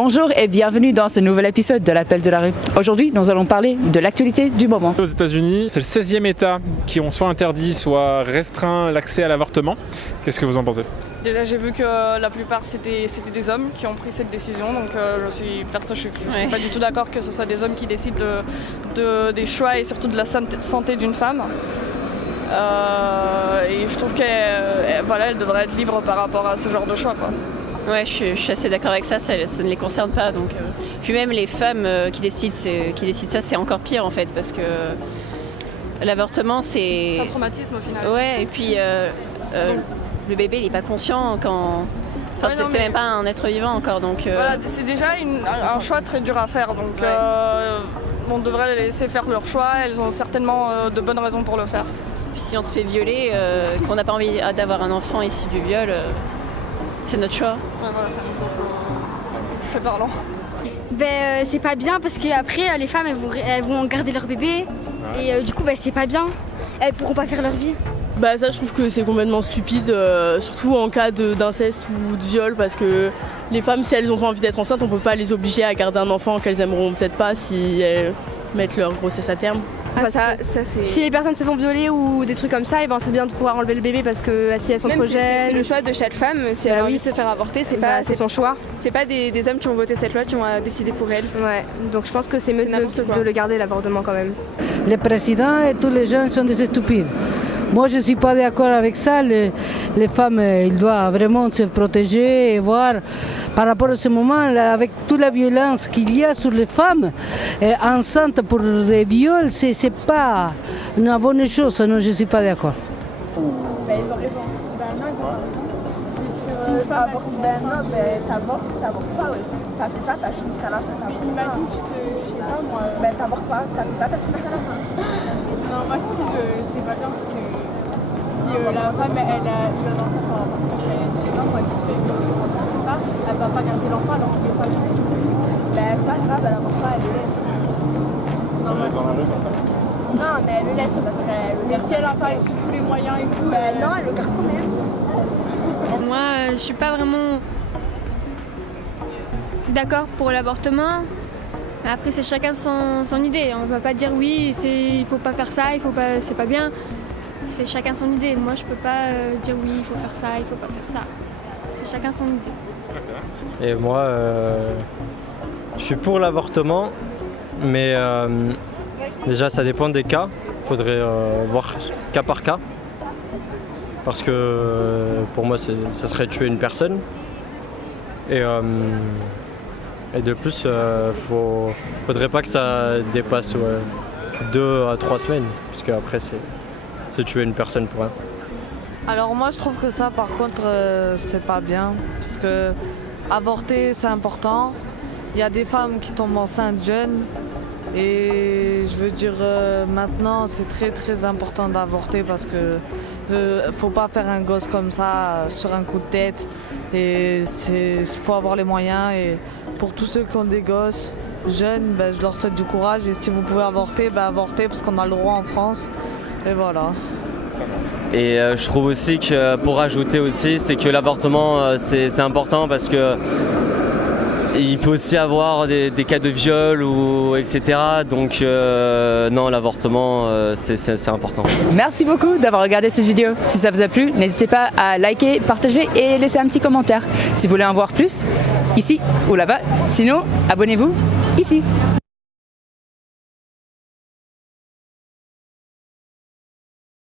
Bonjour et bienvenue dans ce nouvel épisode de l'Appel de la rue. Aujourd'hui, nous allons parler de l'actualité du moment. Aux États-Unis, c'est le 16e État qui ont soit interdit, soit restreint l'accès à l'avortement. Qu'est-ce que vous en pensez ? Déjà, j'ai vu que la plupart c'était des hommes qui ont pris cette décision, donc je suis pas du tout d'accord que ce soit des hommes qui décident des choix et surtout de la santé d'une femme. Et je trouve qu'elle devrait être libre par rapport à ce genre de choix, quoi. Ouais, je suis assez d'accord avec ça ne les concerne pas. Donc, puis même les femmes qui décident ça, c'est encore pire en fait, parce que l'avortement c'est... C'est un traumatisme au final. Ouais, et puis le bébé il n'est pas conscient quand... Enfin, c'est même pas un être vivant encore, donc... Voilà, c'est déjà un choix très dur à faire, donc on devrait les laisser faire leur choix, elles ont certainement de bonnes raisons pour le faire. Puis si on se fait violer, qu'on n'a pas envie d'avoir un enfant issu du viol, c'est notre choix. Ouais, voilà, c'est un exemple très parlant. C'est pas bien parce qu'après les femmes elles vont garder leur bébé et du coup c'est pas bien, elles pourront pas faire leur vie. Ça je trouve que c'est complètement stupide, surtout en cas d'inceste ou de viol, parce que les femmes, si elles ont pas envie d'être enceintes, on peut pas les obliger à garder un enfant qu'elles aimeront peut-être pas si elles mettent leur grossesse à terme. Si les personnes se font violer ou des trucs comme ça, c'est bien de pouvoir enlever le bébé parce que si elles sont trop jeunes. C'est le choix de chaque femme. Si elle a envie de se faire avorter, c'est son choix. C'est pas des hommes qui ont voté cette loi qui ont décidé pour elle. Ouais. Donc je pense que c'est mieux de le garder, l'avortement quand même. Les présidents et tous les gens sont des stupides. Moi, je ne suis pas d'accord avec ça. Les femmes, ils doivent vraiment se protéger et voir par rapport à ce moment, là, avec toute la violence qu'il y a sur les femmes, enceintes pour des viols, ce n'est pas une bonne chose. Non, je ne suis pas d'accord. Ils ont raison. Non, ils ont pas raison. Si une femme avorte, t'avortes pas, ouais. T'as fait ça, t'assumes jusqu'à la fin. Mais imagine, je sais pas moi. T'avortes pas, t'as fait ça, t'assumes jusqu'à la fin. Non, moi je trouve que c'est pas bien parce que si la femme elle a eu un enfant, par exemple elle est chez moi, elle se fait violer ou un truc comme ça, elle va pas garder l'enfant alors qu'il est pas du tout. C'est pas grave, elle avorte pas, elle le laisse. Non, mais elle le laisse, c'est pas vrai, elle le mais garde. si elle a pas tous les moyens et tout. Non, elle le garde quand même. Moi je suis pas vraiment d'accord pour l'avortement. Après c'est chacun son idée, on va pas dire oui, il faut pas faire ça, c'est pas bien. C'est chacun son idée. Moi je peux pas dire oui, il faut faire ça, il faut pas faire ça. C'est chacun son idée. Et moi je suis pour l'avortement, mais déjà ça dépend des cas. Il faudrait voir cas par cas. Parce que pour moi ça serait tuer une personne. Et de plus, faudrait pas que ça dépasse 2 à 3 semaines, parce qu'après c'est tuer une personne pour rien. Alors moi je trouve que ça par contre c'est pas bien, parce que avorter c'est important. Il y a des femmes qui tombent enceintes jeunes et je veux dire maintenant c'est très très important d'avorter parce que faut pas faire un gosse comme ça sur un coup de tête et faut avoir les moyens. Et pour tous ceux qui ont des gosses jeunes, je leur souhaite du courage et si vous pouvez avorter, avortez parce qu'on a le droit en France et voilà. Et je trouve aussi que pour ajouter aussi, c'est que l'avortement c'est important parce que il peut aussi avoir des cas de viol ou etc. Donc non, l'avortement c'est important. Merci beaucoup d'avoir regardé cette vidéo. Si ça vous a plu, n'hésitez pas à liker, partager et laisser un petit commentaire. Si vous voulez en voir plus, ici ou là-bas. Sinon, abonnez-vous ici.